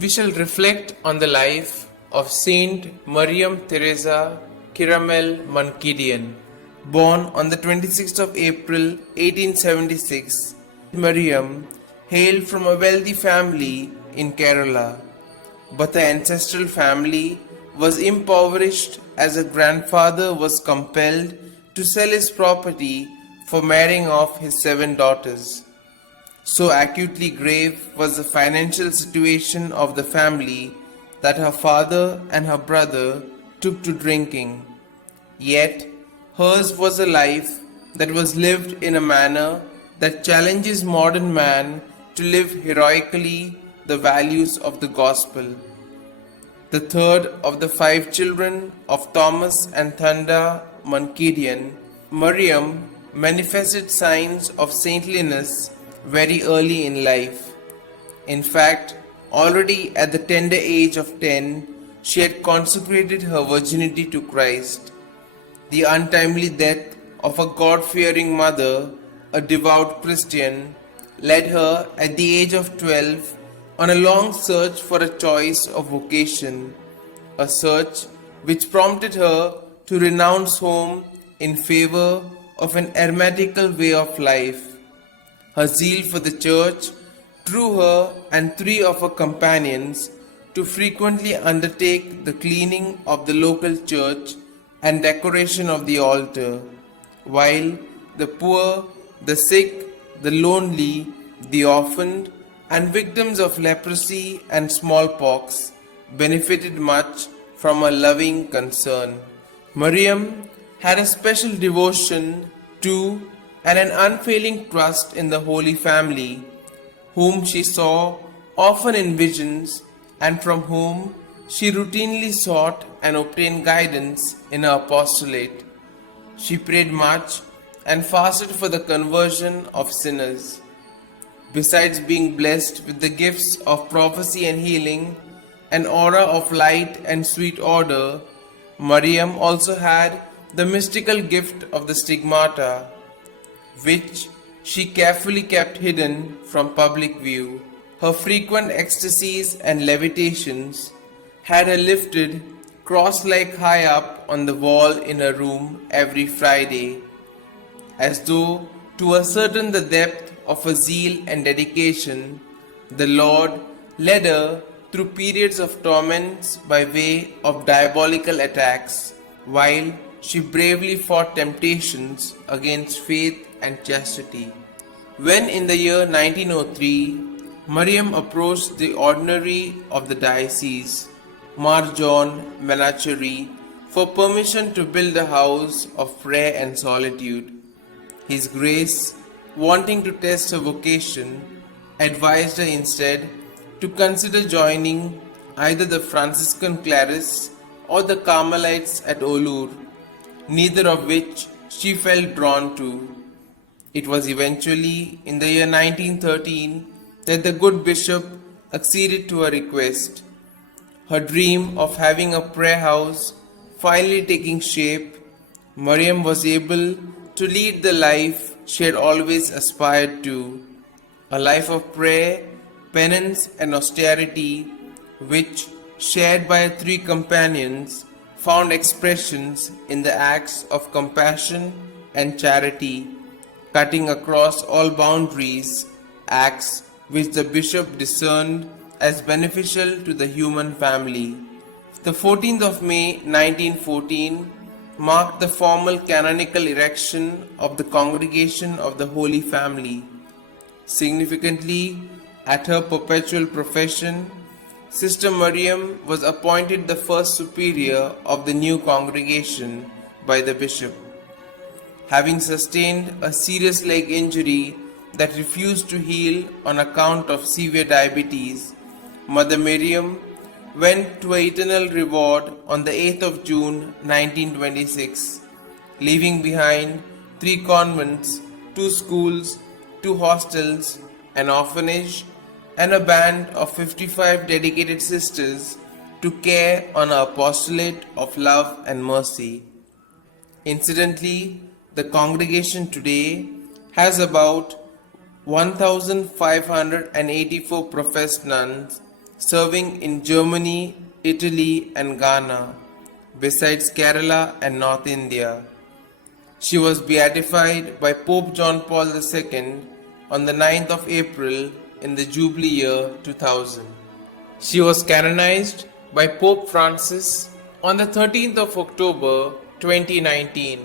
we shall reflect on the life of Saint Mariam Thresia Chiramel Mankidian. Born on the 26th of April 1876, Mariam hailed from a wealthy family in Kerala, but the ancestral family was impoverished as her grandfather was compelled to sell his property for marrying off his 7 daughters. So acutely grave was the financial situation of the family that her father and her brother took to drinking. Yet, hers was a life that was lived in a manner that challenges modern man to live heroically the values of the gospel. The third of the 5 children of Thomas and Thanda Mankidian, Mariam manifested signs of saintliness very early in life. In fact, already at the tender age of 10, she had consecrated her virginity to Christ. The untimely death of a God-fearing mother, a devout Christian, led her at the age of 12 on a long search for a choice of vocation, a search which prompted her to renounce home in favor of an eremitical way of life. Her zeal for the church drew her and 3 of her companions to frequently undertake the cleaning of the local church and decoration of the altar, while the poor, the sick, the lonely, the orphaned, and victims of leprosy and smallpox benefited much from her loving concern. Mariam had a special devotion to and an unfailing trust in the Holy Family, whom she saw often in visions and from whom she routinely sought and obtained guidance in her apostolate. She prayed much and fasted for the conversion of sinners. Besides being blessed with the gifts of prophecy and healing, an aura of light and sweet odor, Mariam also had the mystical gift of the stigmata, which she carefully kept hidden from public view. Her frequent ecstasies and levitations had her lifted cross-like high up on the wall in her room every Friday, as though to ascertain the depth of her zeal and dedication, the Lord led her through periods of torments by way of diabolical attacks, while she bravely fought temptations against faith and chastity. When in the year 1903, Mariam approached the ordinary of the diocese, Mar John Menacheri, for permission to build a house of prayer and solitude. His Grace, wanting to test her vocation, advised her instead to consider joining either the Franciscan Clarice or the Carmelites at Olur, neither of which she felt drawn to. It was eventually in the year 1913 that the good bishop acceded to her request. Her dream of having a prayer house finally taking shape, Mariam was able to lead the life she had always aspired to, a life of prayer, penance and austerity, which, shared by her 3 companions, found expressions in the acts of compassion and charity, cutting across all boundaries, acts which the bishop discerned as beneficial to the human family. The 14th of May 1914 marked the formal canonical erection of the Congregation of the Holy Family. Significantly, at her perpetual profession, Sister Mariam was appointed the first superior of the new congregation by the bishop. Having sustained a serious leg injury that refused to heal on account of severe diabetes, Mother Mariam went to eternal reward on the 8th of June 1926, leaving behind 3 convents, 2 schools, 2 hostels, an orphanage, and a band of 55 dedicated sisters to care on her apostolate of love and mercy. Incidentally, the congregation today has about 1,584 professed nuns serving in Germany, Italy, and Ghana, besides Kerala and North India. She was beatified by Pope John Paul II on the 9th of April in the Jubilee year 2000. She was canonized by Pope Francis on the 13th of October 2019.